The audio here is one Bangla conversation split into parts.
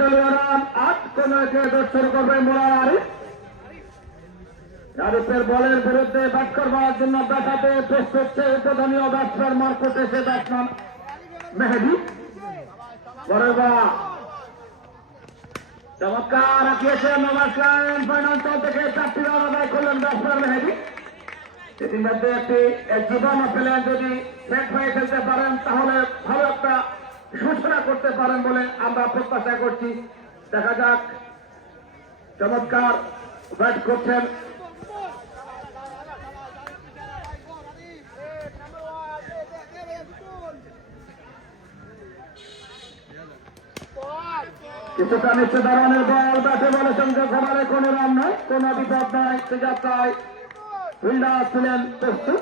দলীয় রান 8 কোন একে দর্শন করবে মোড়ার আরিফ। আরিফের বলের বিরুদ্ধে ব্যাট করবার জন্য ব্যাটাতে প্রস্তুত উদ্বোধনীয় ব্যাটসম্যান মারফত এসে ব্যাটসম্যান মেহেদী। পরের বল চমৎকার রাখিয়েছেন নবাসলাইন ফাইনান্সিয়াল থেকে 4টি রান আদায় করলেন ব্যাটসম্যান মেহেদী। ইতিমধ্যে একটি জীবন পেলেন, যদি সেট হয়ে খেলতে পারেন তাহলে ভালো একটা সূচনা করতে পারেন বলে আমরা প্রত্যাশা করছি। দেখা যাক, চমৎকার ব্যাট করছেন কিছুটা নিচে দাঁড়ানোর বল, ব্যাটে বলের সঙ্গে ঘোরালে কোনো রান নয়, কোনো বিপদ নয়। সে যাত্রায় ফিল্ডার ছিলেন প্রস্তুত।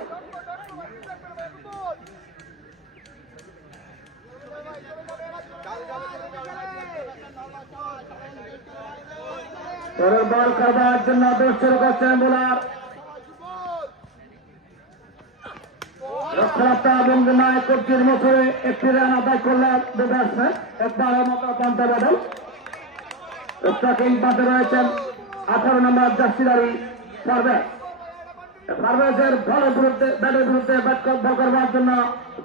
পরের বল করবার জন্য দর্শন করছেন বোলার রক্ষারক্ষা এবং নায়কের মধ্যে একটি রান আদায় করলেন ব্যাটসম্যান। একবারের মতো পান্তা বদল। স্ট্রাইকিং পাতে রয়েছেন 18 নম্বর জার্সিধারী পারভেজ। পারভেজের বলের বিরুদ্ধে ব্যাটের বিরুদ্ধে ব্যাট করবার জন্য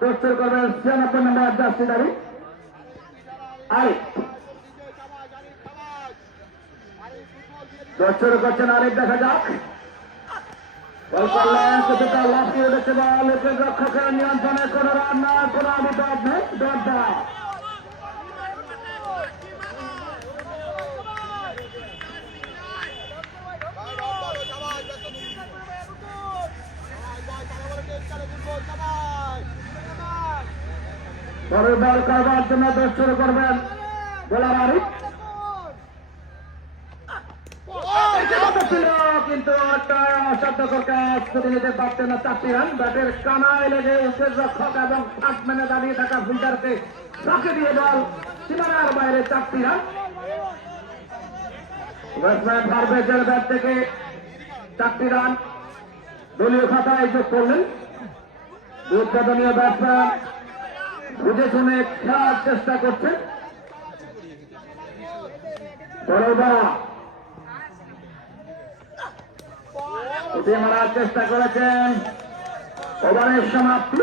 দর্শন করবেন 96 নম্বর জার্সিধারী আরিফ। দর্শন করছেন আরিফ, দেখা যাক বল করলেন, কিছুটা লাফিয়ে উঠেছে বল, উইকেট রক্ষকের নিয়ন্ত্রণে কোনো রান না, কোনো বিপদ নেই। দরজা পরের বল করবার জন্য দর্শন করবেন বোলার আরিফ। কিন্তু একটা অসাধ্যকর কাজ করে নিতে পারতেন না। 4টি রান ব্যাটের কানায় লেগে উইকেট রক্ষক এবং ফার্স্ট ম্যানে দাঁড়িয়ে থাকা ফিল্ডারকে ফাঁকে দিয়ে বল সীমানার বাইরে। 4টি রান ব্যাটসম্যান পারভেজের ব্যাট থেকে 4টি রান দলীয় খাতায় যোগ করলেন। উদ্বোধনীয় ব্যাটসম্যান বুঝে শুনে খেলার চেষ্টা করছেন। উঠে মারার চেষ্টা করেছেন, ওভারের সমাপ্তি।